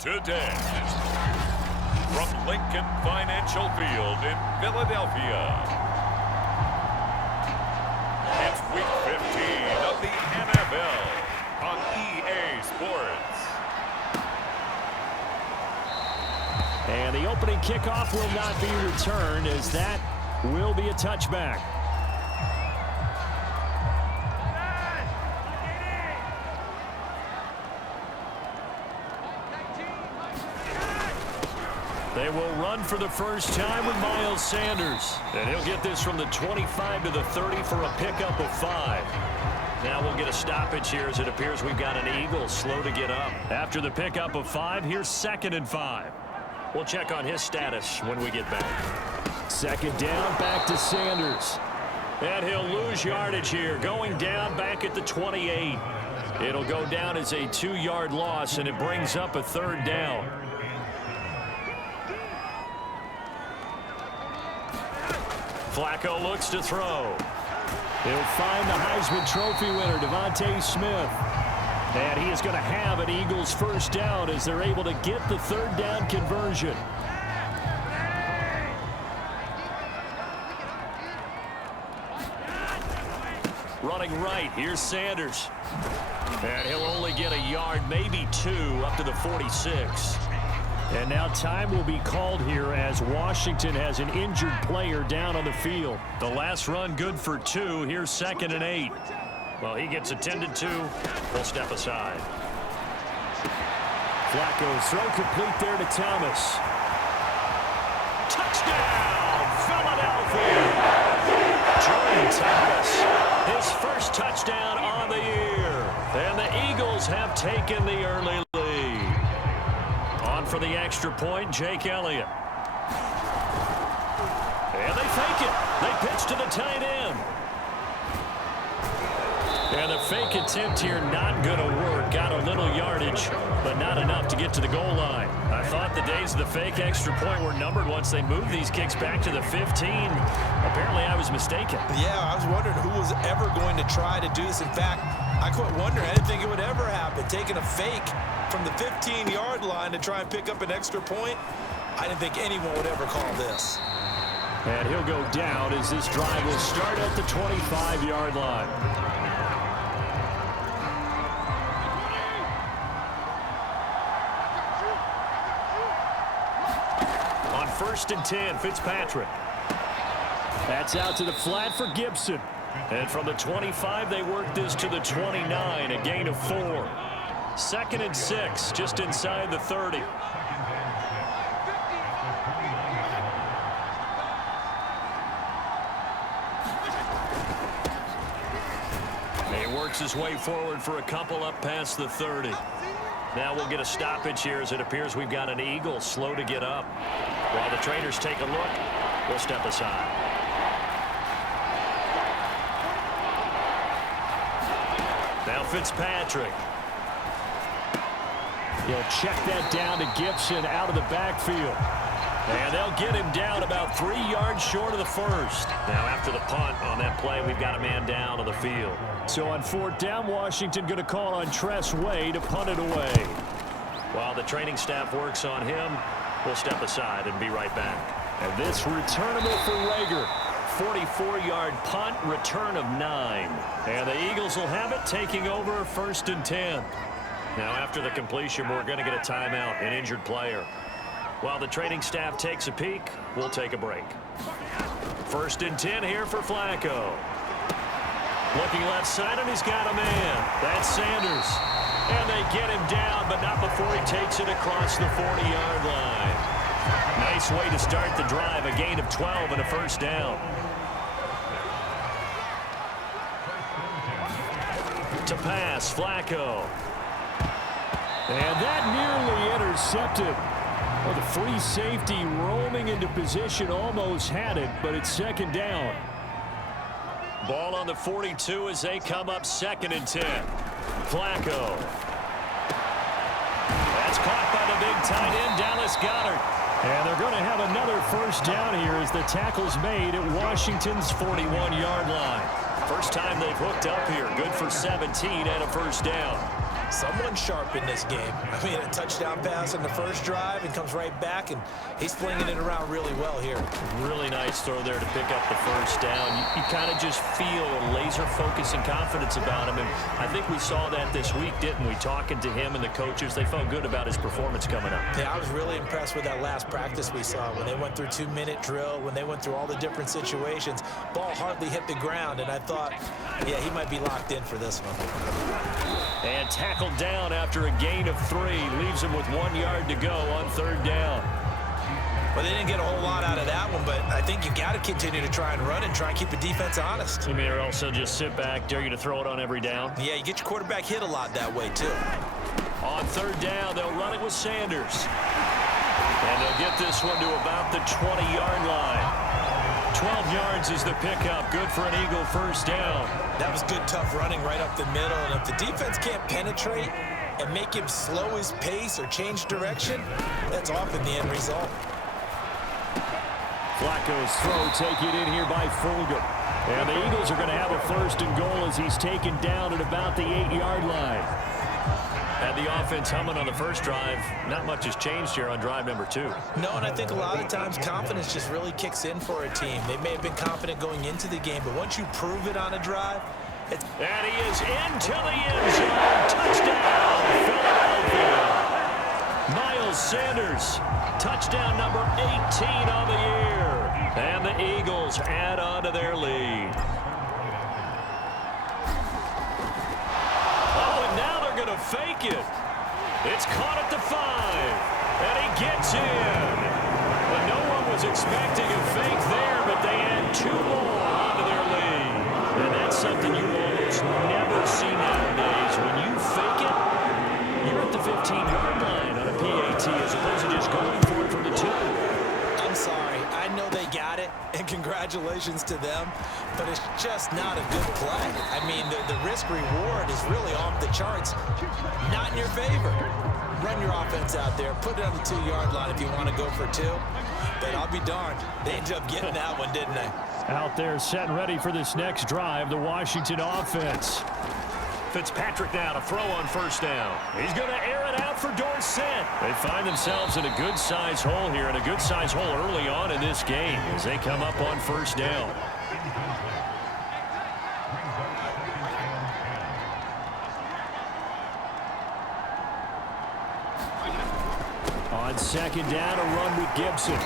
today. From Lincoln Financial Field in Philadelphia, it's Week 15 of the NFL on EA Sports. And the opening kickoff will not be returned, as that will be a touchback. They will run for the first time with Miles Sanders. And he'll get this from the 25 to the 30 for a pickup of 5. Now we'll get a stoppage here, as it appears we've got an Eagle slow to get up. After the pickup of 5, here's 2nd and 5. We'll check on his status when we get back. 2nd down, back to Sanders. And he'll lose yardage here, going down back at the 28. It'll go down as a 2-yard loss, and it brings up a 3rd down. Flacco looks to throw. He'll find the Heisman Trophy winner, Devontae Smith. And he is going to have an Eagles first down as they're able to get the 3rd down conversion. Running right, here's Sanders. And he'll only get a yard, maybe 2, up to the 46. And now time will be called here as Washington has an injured player down on the field. The last run good for 2. Here's 2nd and 8. Well, he gets attended to. We'll step aside. Flacco's throw complete there to Thomas. Touchdown, Philadelphia! Jordan Thomas, his first touchdown on the year. And the Eagles have taken the early lead. On for the extra point, Jake Elliott. And they fake it. They pitch to the tight end. And the fake attempt here not going to work. Got a little yardage, but not enough to get to the goal line. I thought the days of the fake extra point were numbered once they moved these kicks back to the 15. Apparently, I was mistaken. Yeah, I was wondering who was ever going to try to do this. In fact, I quit wondering. I didn't think it would ever happen. Taking a fake from the 15-yard line to try and pick up an extra point, I didn't think anyone would ever call this. And he'll go down as this drive will start at the 25-yard line. On 1st and 10, Fitzpatrick. That's out to the flat for Gibson. And from the 25, they work this to the 29, a gain of 4. 2nd and 6, just inside the 30. He works his way forward for a couple up past the 30. Now we'll get a stoppage here, as it appears we've got an Eagle slow to get up. While the trainers take a look, we'll step aside. Now Fitzpatrick. He'll check that down to Gibson out of the backfield. And they'll get him down about 3 yards short of the first. Now after the punt on that play, we've got a man down on the field. So on 4th down, Washington going to call on Tress Way to punt it away. While the training staff works on him, we'll step aside and be right back. And this returnable for Rager. 44-yard punt, return of 9. And the Eagles will have it, taking over 1st and 10. Now after the completion, we're going to get a timeout, an injured player. While the training staff takes a peek, we'll take a break. 1st and 10 here for Flacco. Looking left side, and he's got a man. That's Sanders. And they get him down, but not before he takes it across the 40-yard line. Nice way to start the drive, a gain of 12 and a 1st down. To pass, Flacco. And that nearly intercepted. Well, the free safety roaming into position almost had it, but it's 2nd down. Ball on the 42 as they come up 2nd and 10. Flacco. That's caught by the big tight end, Dallas Goedert. And they're going to have another 1st down here as the tackle's made at Washington's 41-yard line. First time they've hooked up here. Good for 17 and a 1st down. Someone's sharp in this game. I mean, a touchdown pass in the first drive and comes right back, and he's flinging it around really well here. Really nice throw there to pick up the first down. You kind of just feel a laser focus and confidence about him, and I think we saw that this week, didn't we? Talking to him and the coaches, they felt good about his performance coming up. Yeah, I was really impressed with that last practice we saw when they went through 2-minute drill, when they went through all the different situations. Ball hardly hit the ground, and I thought, yeah, he might be locked in for this one. And tackled down after a gain of 3. Leaves him with 1 yard to go on 3rd down. Well, they didn't get a whole lot out of that one, but I think you got to continue to try and run and try and keep the defense honest. You mean, or also just sit back, dare you to throw it on every down? Yeah, you get your quarterback hit a lot that way, too. On 3rd down, they'll run it with Sanders. And they'll get this one to about the 20-yard line. 12 yards is the pickup. Good for an Eagle first down. That was good, tough running right up the middle. And if the defense can't penetrate and make him slow his pace or change direction, that's often the end result. Flacco's throw taken in here by Fulgham. And the Eagles are going to have a 1st and goal as he's taken down at about the 8-yard line. Had the offense humming on the first drive. Not much has changed here on drive number 2. No, and I think a lot of times confidence just really kicks in for a team. They may have been confident going into the game, but once you prove it on a drive, it's... And he is into the end zone. Touchdown, Philadelphia. Miles Sanders, touchdown number 18 on the year. And the Eagles add on to their lead. To fake it. It's caught at the 5, and he gets in. But no one was expecting a fake there, but they add 2 more onto their lead. And that's something you almost never see nowadays. When you fake it, you're at the 15-yard line on a PAT as opposed to just going for it from the 2. I'm sorry. I know they got it, and congratulations to them, but it's just not a good play. I mean, the risk-reward is really off the charts. Not in your favor. Run your offense out there. Put it on the 2-yard line if you want to go for 2. But I'll be darned. They ended up getting that one, didn't they? Out there set and ready for this next drive, the Washington offense. Fitzpatrick now to throw on 1st down. He's going to air it out for Dorsett. They find themselves in a good-sized hole here, and a good-sized hole early on in this game as they come up on 1st down. On 2nd down, a run with Gibson.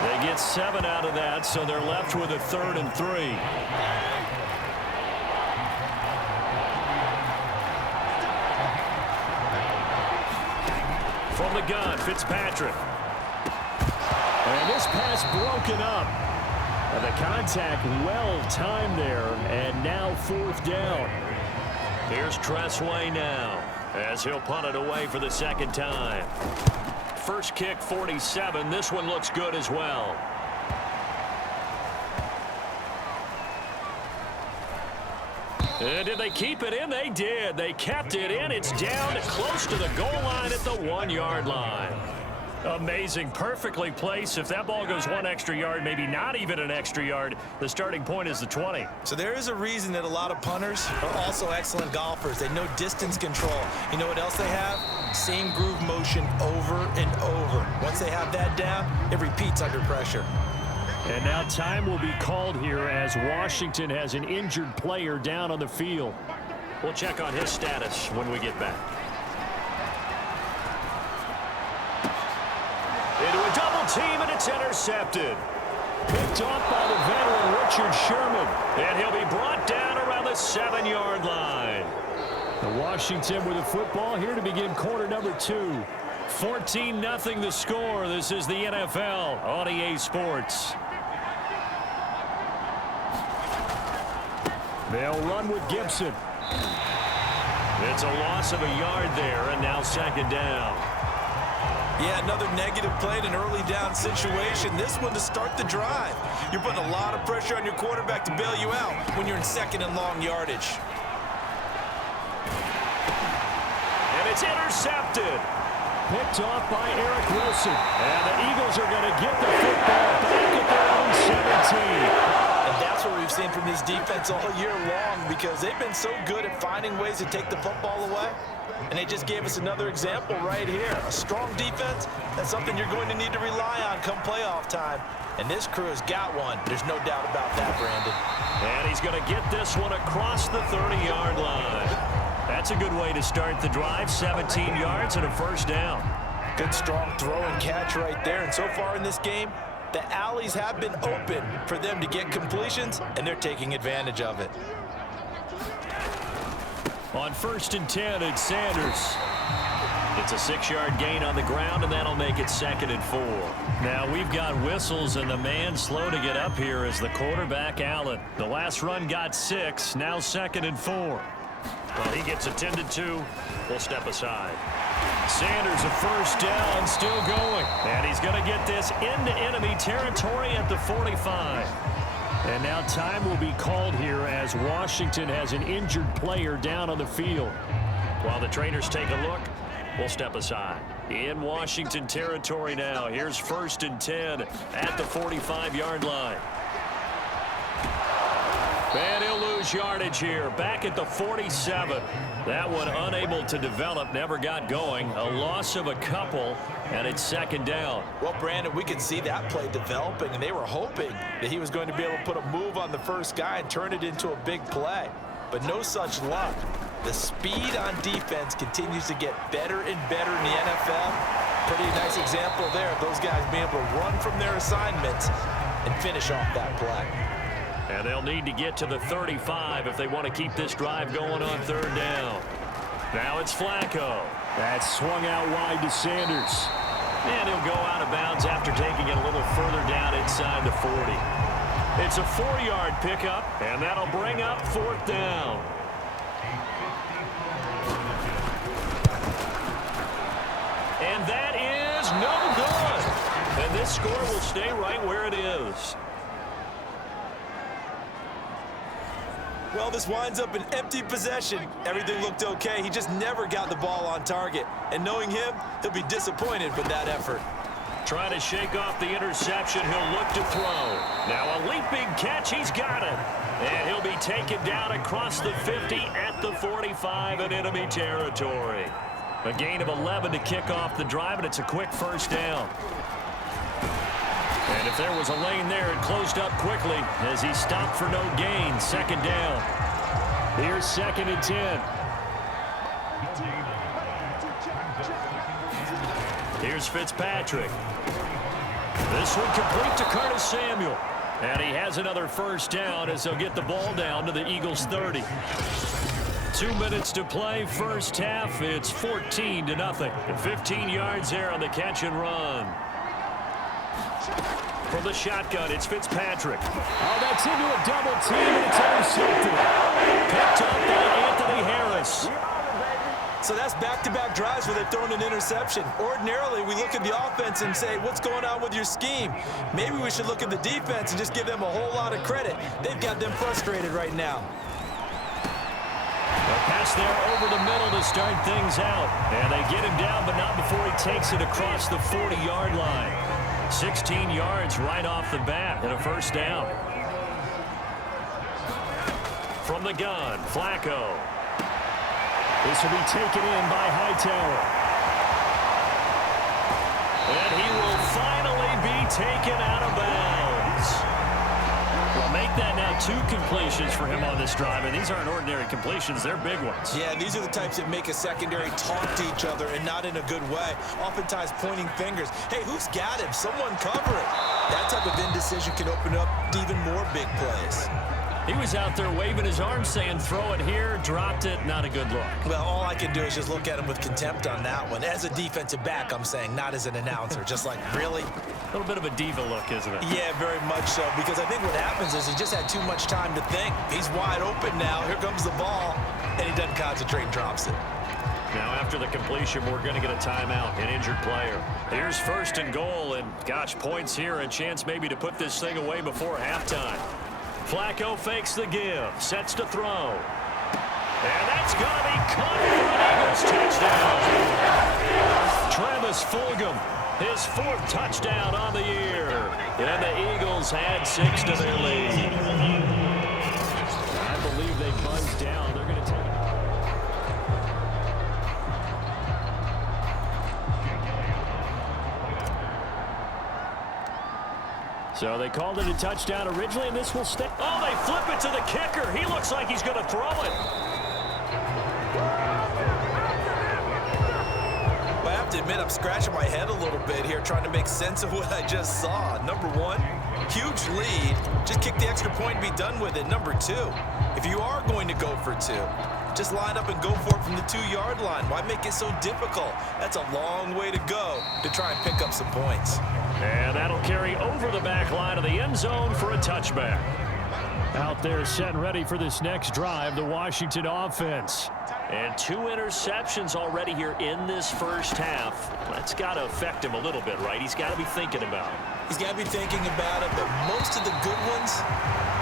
They get 7 out of that, so they're left with a 3rd and 3. From the gun, Fitzpatrick. And this pass broken up. And the contact well timed there, and now 4th down. Here's Tressway now as he'll punt it away for the 2nd time. First kick, 47. This one looks good as well. And did they keep it in? They did. They kept it in. It's down close to the goal line at the 1-yard line. Amazing. Perfectly placed. If that ball goes 1 extra yard, maybe not even an extra yard, the starting point is the 20. So there is a reason that a lot of punters are also excellent golfers. They know distance control. You know what else they have? Same groove motion over and over. Once they have that down, it repeats under pressure. And now time will be called here as Washington has an injured player down on the field. We'll check on his status when we get back. Into a double team, and it's intercepted. Picked off by the veteran Richard Sherman. And he'll be brought down around the 7-yard line. The Washington with the football here to begin quarter number 2. 14-0 the score. This is the NFL on EA Sports. They'll run with Gibson. It's a loss of a yard there, and now 2nd down. Yeah, another negative play in an early down situation. This one to start the drive. You're putting a lot of pressure on your quarterback to bail you out when you're in 2nd and long yardage. And it's intercepted. Picked off by Eric Wilson. And the Eagles are going to get the football back at their own 17. And that's that's what we've seen from this defense all year long, because they've been so good at finding ways to take the football away. And they just gave us another example right here. A strong defense, that's something you're going to need to rely on come playoff time. And this crew has got one. There's no doubt about that, Brandon. And he's going to get this one across the 30-yard line. That's a good way to start the drive. 17 yards and a first down. Good strong throw and catch right there. And so far in this game, the alleys have been open for them to get completions, and they're taking advantage of it. On 1st and 10, it's Sanders. It's a 6-yard gain on the ground, and that'll make it 2nd and 4. Now we've got whistles, and the man slow to get up here is the quarterback, Allen. The last run got 6, now 2nd and 4. Well, he gets attended to. We'll step aside. Sanders a first down, still going. And he's going to get this into enemy territory at the 45. And now time will be called here as Washington has an injured player down on the field. While the trainers take a look, we'll step aside. In Washington territory now. Here's 1st and 10 at the 45-yard line. And he'll lose yardage here. Back at the 47. That one unable to develop, never got going. A loss of a couple, and it's 2nd down. Well, Brandon, we could see that play developing, and they were hoping that he was going to be able to put a move on the first guy and turn it into a big play. But no such luck. The speed on defense continues to get better and better in the NFL. Pretty nice example there of those guys being able to run from their assignments and finish off that play. And they'll need to get to the 35 if they want to keep this drive going on 3rd down. Now it's Flacco. That's swung out wide to Sanders. And he'll go out of bounds after taking it a little further down inside the 40. It's a 4-yard pickup, and that'll bring up 4th down. And that is no good. And this score will stay right where it is. Well, this winds up an empty possession. Everything looked okay. He just never got the ball on target. And knowing him, he'll be disappointed with that effort. Trying to shake off the interception. He'll look to throw. Now a leaping catch. He's got it. And he'll be taken down across the 50 at the 45 in enemy territory. A gain of 11 to kick off the drive, and it's a quick first down. And if there was a lane there, it closed up quickly as he stopped for no gain. 2nd down. Here's 2nd and 10. Here's Fitzpatrick. This one complete to Curtis Samuel. And he has another first down as they'll get the ball down to the Eagles' 30. 2 minutes to play, first half. It's 14-0. And 15 yards there on the catch and run. From the shotgun, it's Fitzpatrick. Oh, that's into a double team, and it's intercepted. Picked up by Anthony Harris. So that's back-to-back drives where they've thrown an interception. Ordinarily, we look at the offense and say, what's going on with your scheme? Maybe we should look at the defense and just give them a whole lot of credit. They've got them frustrated right now. A pass there over the middle to start things out. And they get him down, but not before he takes it across the 40-yard line. 16 yards right off the bat and a first down. From the gun, Flacco. This will be taken in by Hightower. And he will finally be taken out of bounds. Well, make that now 2 completions for him on this drive, and these aren't ordinary completions. They're big ones. Yeah, these are the types that make a secondary talk to each other and not in a good way. Oftentimes pointing fingers. Hey, who's got him? Someone cover it. That type of indecision can open up even more big plays. He was out there waving his arm saying, throw it here, dropped it, not a good look. Well, all I can do is just look at him with contempt on that one. As a defensive back, I'm saying, not as an announcer. Just like, really? A little bit of a diva look, isn't it? Yeah, very much so, because I think what happens is he just had too much time to think. He's wide open now. Here comes the ball, and he doesn't concentrate and drops it. Now, after the completion, we're going to get a timeout, an injured player. Here's 1st and goal, and gosh, points here, a chance maybe to put this thing away before halftime. Flacco fakes the give, sets to throw. And that's going to be caught for an Eagles touchdown. Travis Fulgham, his 4th touchdown on the year. And the Eagles had 6 to their lead. So they called it a touchdown originally, and this will stay. Oh, they flip it to the kicker. He looks like he's going to throw it. Well, I have to admit, I'm scratching my head a little bit here trying to make sense of what I just saw. Number one, huge lead. Just kick the extra point and be done with it. Number two, if you are going to go for two, just line up and go for it from the 2-yard line. Why make it so difficult? That's a long way to go to try and pick up some points. And that'll carry over the back line of the end zone for a touchback. Out there set and ready for this next drive, the Washington offense. And 2 interceptions already here in this first half. That's got to affect him a little bit, right? He's got to be thinking about it. He's got to be thinking about it, but most of the good ones,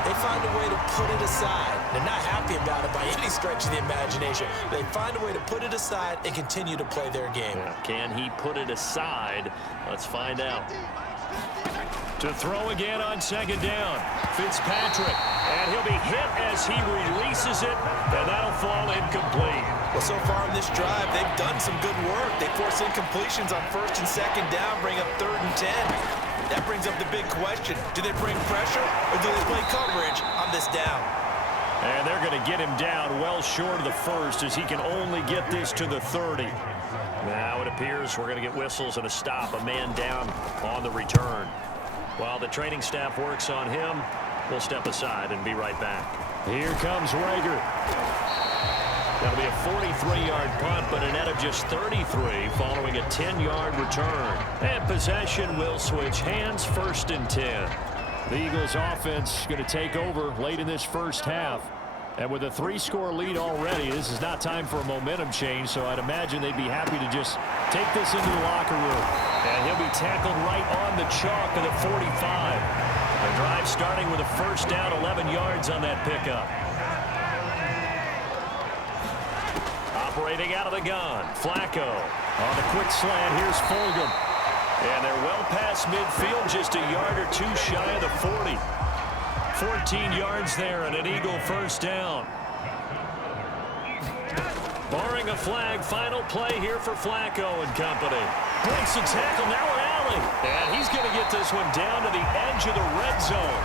they find a way to put it aside. They're not happy about it by any stretch of the imagination. They find a way to put it aside and continue to play their game. Yeah. Can he put it aside? Let's find out. To throw again on second down. Fitzpatrick. And he'll be hit as he releases it, and that'll fall incomplete. Well, so far in this drive, they've done some good work. They force incompletions on first and second down, bring up 3rd and 10. That brings up the big question. Do they bring pressure or do they play coverage on this down? And they're going to get him down well short of the first as he can only get this to the 30. Now it appears we're going to get whistles and a stop, a man down on the return. While the training staff works on him, we'll step aside and be right back. Here comes Rager. That'll be a 43-yard punt, but a net of just 33 following a 10-yard return. And possession will switch hands, 1st and 10. The Eagles offense going to take over late in this first half. And with a 3-score lead already, this is not time for a momentum change, so I'd imagine they'd be happy to just take this into the locker room. And he'll be tackled right on the chalk of the 45. The drive starting with a first down, 11 yards on that pickup. Operating out of the gun, Flacco. On the quick slant, here's Fulgham. And they're well past midfield, just a yard or 2 shy of the 40. 14 yards there and an Eagle first down. Barring a flag, final play here for Flacco and company. Breaks the tackle, now an alley. And he's going to get this one down to the edge of the red zone.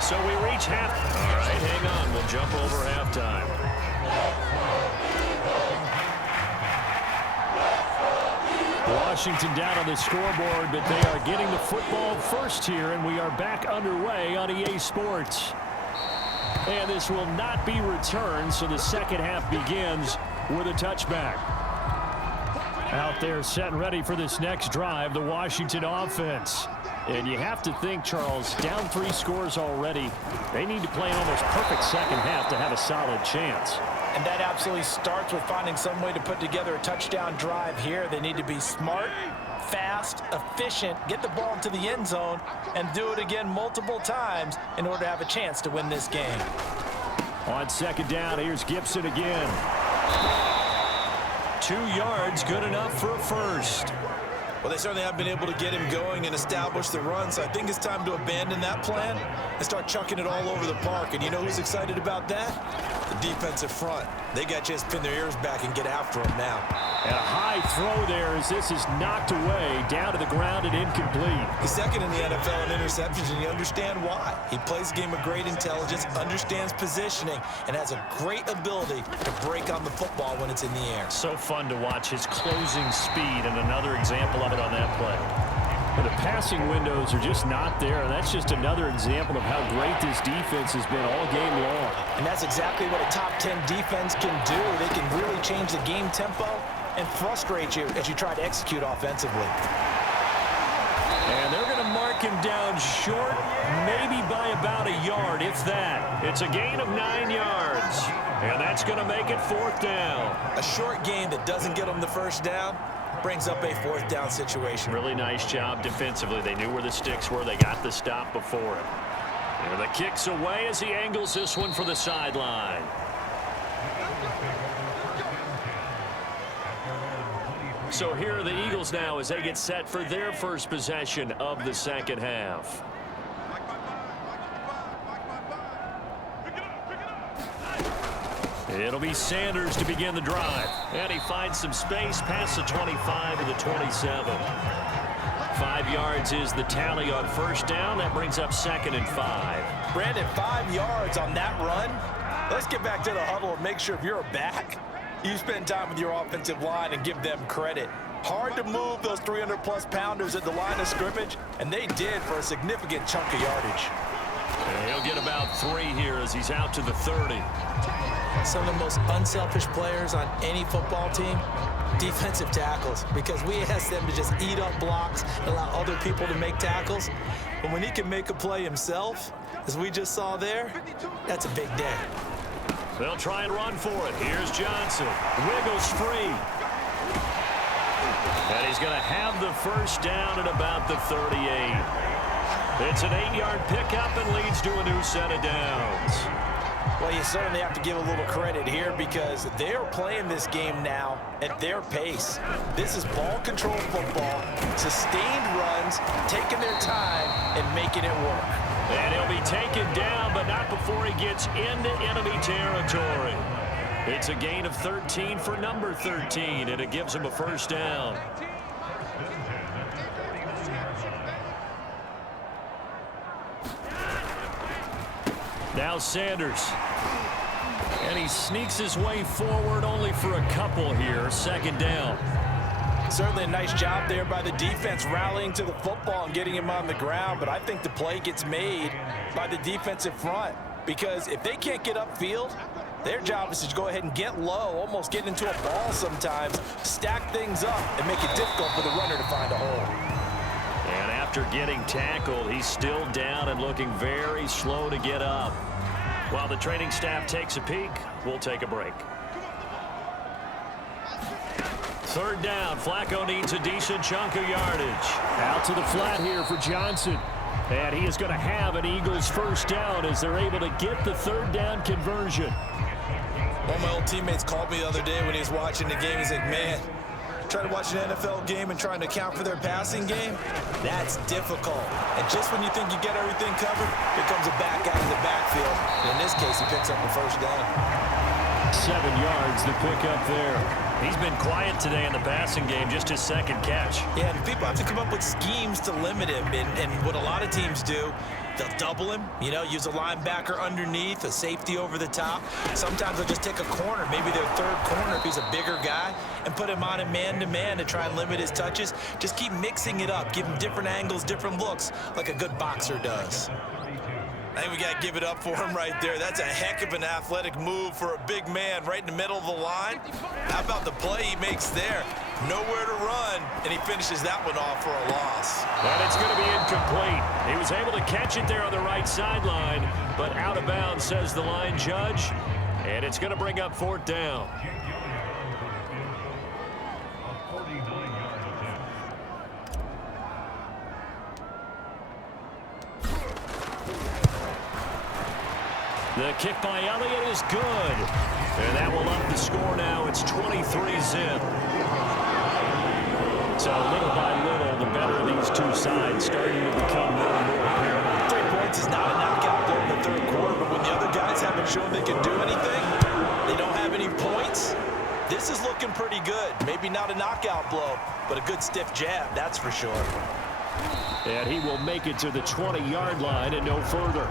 So we reach half. All right, hang on. We'll jump over halftime. Washington down on the scoreboard, but they are getting the football first here, and we are back underway on EA Sports. And this will not be returned, so the second half begins with a touchback. Out there set and ready for this next drive, the Washington offense. And you have to think, Charles, down 3 scores already. They need to play an almost perfect second half to have a solid chance. And that absolutely starts with finding some way to put together a touchdown drive here. They need to be smart, fast, efficient, get the ball into the end zone, and do it again multiple times in order to have a chance to win this game. On second down, here's Gibson again. 2 yards, good enough for a first. Well, they certainly have been able to get him going and establish the run, so I think it's time to abandon that plan and start chucking it all over the park. And you know who's excited about that? The defensive front. They got to just pin their ears back and get after him now. And a high throw there as this is knocked away, down to the ground and incomplete. He's second in the NFL in interceptions, and you understand why. He plays a game of great intelligence, understands positioning, and has a great ability to break on the football when it's in the air. So fun to watch his closing speed, and another example of it on that play. The passing windows are just not there, and that's just another example of how great this defense has been all game long. And that's exactly what a top 10 defense can do. They can really change the game tempo and frustrate you as you try to execute offensively. And they're going to mark him down short, maybe by about a yard, if that. It's a gain of 9 yards, and that's going to make it 4th down. A short gain that doesn't get them the first down brings up a 4th down situation. Really nice job defensively. They knew where the sticks were. They got the stop before it. And the kick's away as he angles this one for the sideline. So here are the Eagles now as they get set for their first possession of the second half. It'll be Sanders to begin the drive. And he finds some space past the 25 to the 27. 5 yards is the tally on first down. That brings up 2nd and 5. Brandon, 5 yards on that run. Let's get back to the huddle and make sure if you're a back, you spend time with your offensive line and give them credit. Hard to move those 300-plus pounders at the line of scrimmage, and they did for a significant chunk of yardage. And he'll get about 3 here as he's out to the 30. Some of the most unselfish players on any football team, defensive tackles, because we ask them to just eat up blocks and allow other people to make tackles. But when he can make a play himself, as we just saw there, that's a big day. They'll try and run for it. Here's Johnson. Wiggles free. And he's going to have the first down at about the 38. It's an 8-yard pickup and leads to a new set of downs. Well, you certainly have to give a little credit here because they're playing this game now at their pace. This is ball control football, sustained runs, taking their time and making it work. And he'll be taken down, but not before he gets into enemy territory. It's a gain of 13 for number 13, and it gives him a first down. Now Sanders. And he sneaks his way forward only for a couple here. 2nd down. Certainly a nice job there by the defense rallying to the football and getting him on the ground, but I think the play gets made by the defensive front because if they can't get upfield, their job is to go ahead and get low, almost get into a ball sometimes, stack things up, and make it difficult for the runner to find a hole. And after getting tackled, he's still down and looking very slow to get up. While the training staff takes a peek, we'll take a break. 3rd down. Flacco needs a decent chunk of yardage. Out to the flat here for Johnson. And he is going to have an Eagles first down as they're able to get the 3rd down conversion. One of my old teammates called me the other day when he was watching the game. He's like, man, trying to watch an NFL game and trying to account for their passing game, that's difficult. And just when you think you get everything covered, here comes a back out of the backfield. And in this case, he picks up a first down. 7 yards to pick up there. He's been quiet today in the passing game, just his 2nd catch. Yeah, and people have to come up with schemes to limit him. And what a lot of teams do, they'll double him, you know, use a linebacker underneath, a safety over the top. Sometimes they'll just take a corner, maybe their 3rd corner if he's a bigger guy, and put him on a man-to-man to try and limit his touches. Just keep mixing it up, give him different angles, different looks, like a good boxer does. I think we got to give it up for him right there. That's a heck of an athletic move for a big man right in the middle of the line. How about the play he makes there? Nowhere to run, and he finishes that one off for a loss. And it's going to be incomplete. He was able to catch it there on the right sideline, but out of bounds, says the line judge, and it's going to bring up 4th down. The kick by Elliott is good. And that will up the score now. It's 23-zip. So little by little, the better of these two sides starting to become more and more apparent. 3 points is not a knockout blow in the 3rd quarter, but when the other guys haven't shown they can do anything, they don't have any points, this is looking pretty good. Maybe not a knockout blow, but a good stiff jab, that's for sure. And he will make it to the 20-yard line and no further.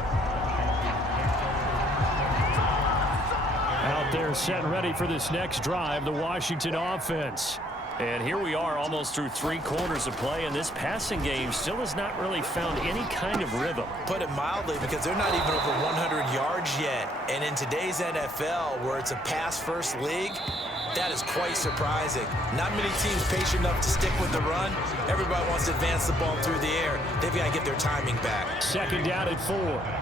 Out there set and ready for this next drive, the Washington offense. And here we are almost through 3 quarters of play, and this passing game still has not really found any kind of rhythm. Put it mildly, because they're not even over 100 yards yet. And in today's NFL, where it's a pass-first league, that is quite surprising. Not many teams patient enough to stick with the run. Everybody wants to advance the ball through the air. They've got to get their timing back. 2nd down at 4.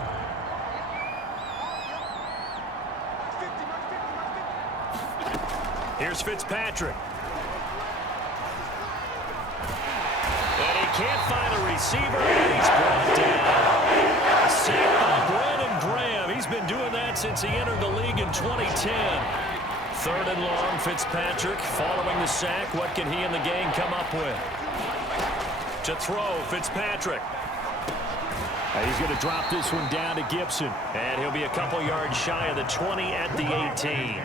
Here's Fitzpatrick. And he can't find a receiver, and he's brought down. Sacked by Brandon Graham. He's been doing that since he entered the league in 2010. 3rd and long, Fitzpatrick following the sack. What can he and the gang come up with? To throw, Fitzpatrick. He's going to drop this one down to Gibson. And he'll be a couple yards shy of the 20 at the 18.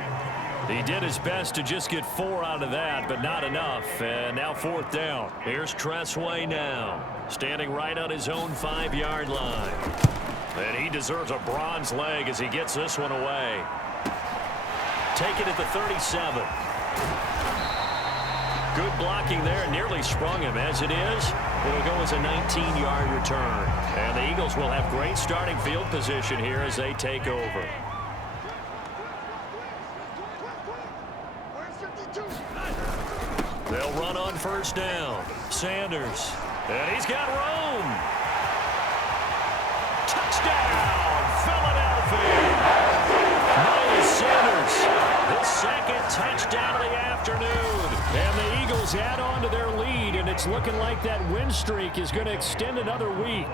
He did his best to just get 4 out of that, but not enough. And now 4th down. Here's Tressway now, standing right on his own 5-yard line. And he deserves a bronze leg as he gets this one away. Take it at the 37. Good blocking there, nearly sprung him. As it is, it'll go as a 19-yard return. And the Eagles will have great starting field position here as they take over. They'll run on 1st down. Sanders. And he's got room. Touchdown, Philadelphia. Miles Sanders, his 2nd touchdown of the afternoon. And the Eagles add on to their lead, and it's looking like that win streak is going to extend another week.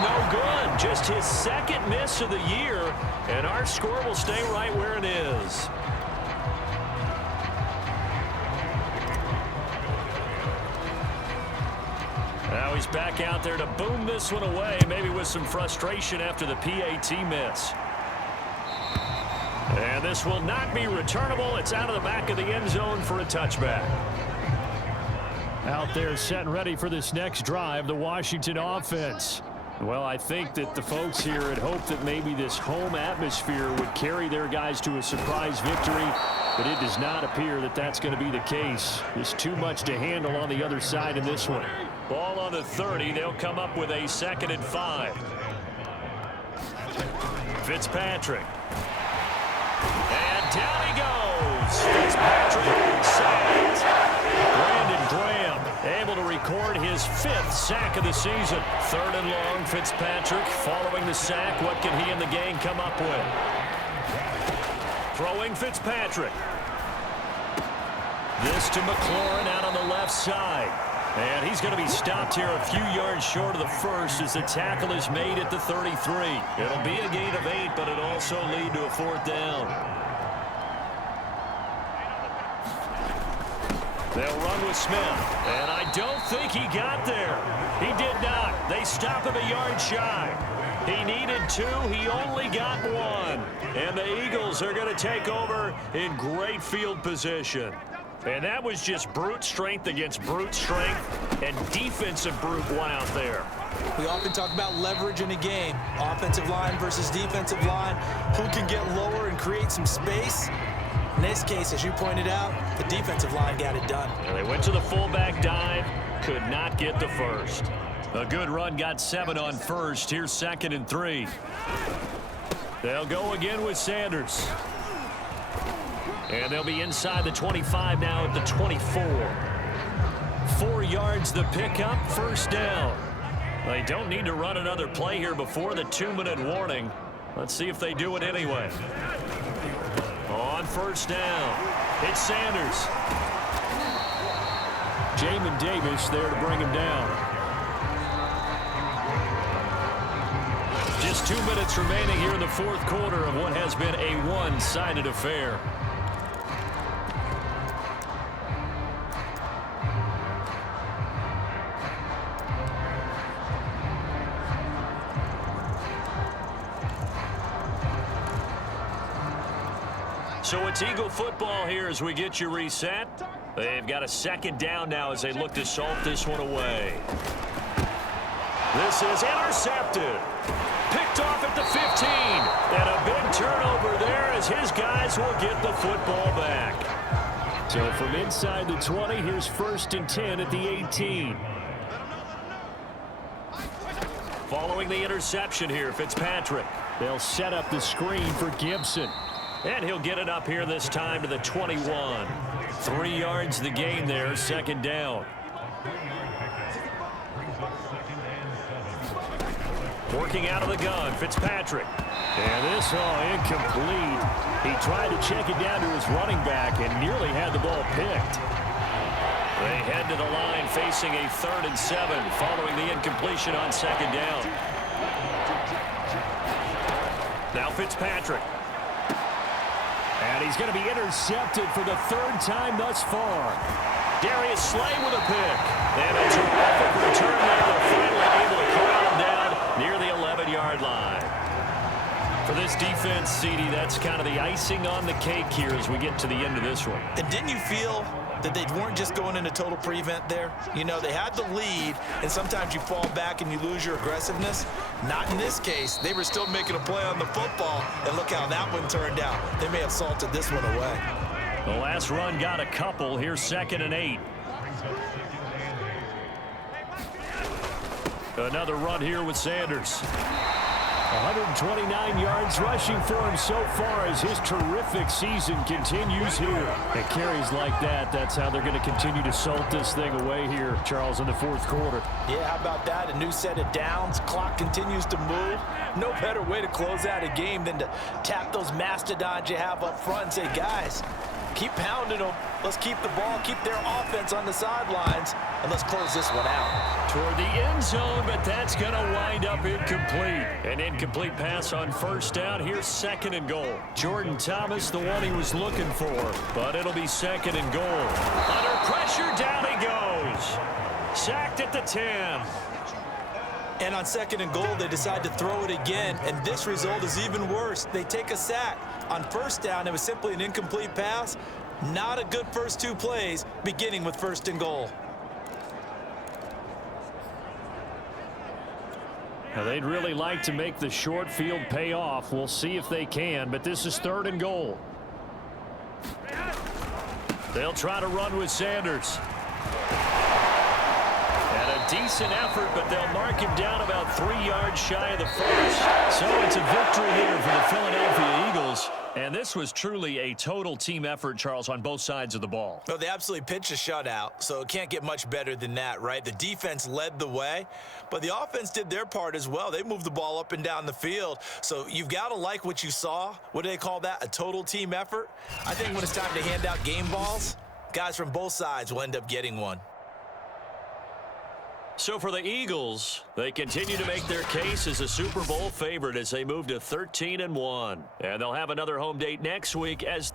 No good. Just his 2nd miss of the year, and our score will stay right where it is. Now he's back out there to boom this one away, maybe with some frustration after the PAT miss. And this will not be returnable. It's out of the back of the end zone for a touchback. Out there set and ready for this next drive, the Washington offense. Well, I think that the folks here had hoped that maybe this home atmosphere would carry their guys to a surprise victory, but it does not appear that that's going to be the case. There's too much to handle on the other side in this one. Ball on the 30. They'll come up with a 2nd and 5. Fitzpatrick. And down he goes. Fitzpatrick sacked. Brandon Graham able to record his 5th sack of the season. 3rd and long. Fitzpatrick following the sack. What can he and the gang come up with? Throwing Fitzpatrick. This to McLaurin out on the left side. And he's going to be stopped here a few yards short of the 1st as the tackle is made at the 33. It'll be a gain of 8, but it'll also lead to a 4th down. They'll run with Smith, and I don't think he got there. He did not. They stop him a yard shy. He needed 2. He only got 1. And the Eagles are going to take over in great field position. And that was just brute strength against brute strength and defensive brute one out there. We often talk about leverage in a game. Offensive line versus defensive line. Who can get lower and create some space? In this case, as you pointed out, the defensive line got it done. And they went to the fullback dive, could not get the 1st. A good run, got 7 on 1st. Here's 2nd and 3. They'll go again with Sanders. And they'll be inside the 25 now at the 24. 4 yards the pickup, 1st down. They don't need to run another play here before the 2-minute warning. Let's see if they do it anyway. On 1st down, it's Sanders. Jamin Davis there to bring him down. Just 2 minutes remaining here in the 4th quarter of what has been a one-sided affair. So it's Eagle football here as we get you reset. They've got a 2nd down now as they look to salt this one away. This is intercepted. Picked off at the 15. And a big turnover there as his guys will get the football back. So from inside the 20, here's 1st and 10 at the 18. Following the interception here, Fitzpatrick. They'll set up the screen for Gibson. And he'll get it up here this time to the 21. 3 yards the gain there, 2nd down. Working out of the gun, Fitzpatrick. And this incomplete. He tried to check it down to his running back and nearly had the ball picked. They head to the line facing a 3rd and 7 following the incompletion on 2nd down. Now Fitzpatrick. And he's going to be intercepted for the 3rd time thus far. Darius Slay with a pick. And a terrific return there. They're finally able to defense, CD, that's kind of the icing on the cake here as we get to the end of this one. And didn't you feel that they weren't just going into total prevent there? You know, they had the lead, and sometimes you fall back and you lose your aggressiveness. Not in this case. They were still making a play on the football, and look how that one turned out. They may have salted this one away. The last run got a couple. Here's 2nd and 8. Another run here with Sanders. 129 yards rushing for him so far as his terrific season continues here. And carries like that, that's how they're going to continue to salt this thing away here, Charles, in the 4th quarter. Yeah, how about that? A new set of downs. Clock continues to move. No better way to close out a game than to tap those mastodons you have up front and say, guys, keep pounding them. Let's keep the ball, keep their offense on the sidelines, and let's close this one out. Toward the end zone, but that's going to wind up incomplete. An incomplete pass on 1st down. Here's 2nd and goal. Jordan Thomas, the one he was looking for, but it'll be 2nd and goal. Under pressure, down he goes. Sacked at the 10. And on 2nd and goal, they decide to throw it again, and this result is even worse. They take a sack. On 1st down, it was simply an incomplete pass. Not a good first 2 plays, beginning with 1st and goal. Now, they'd really like to make the short field pay off. We'll see if they can, but this is 3rd and goal. They'll try to run with Sanders. And a decent effort, but they'll mark him down about 3 yards shy of the first. So it's a victory here for the Philadelphia Eagles. And this was truly a total team effort, Charles, on both sides of the ball. Well, they absolutely pitched a shutout, so it can't get much better than that, right? The defense led the way, but the offense did their part as well. They moved the ball up and down the field, so you've got to like what you saw. What do they call that? A total team effort? I think when it's time to hand out game balls, guys from both sides will end up getting one. So for the Eagles, they continue to make their case as a Super Bowl favorite as they move to 13-1. And they'll have another home date next week as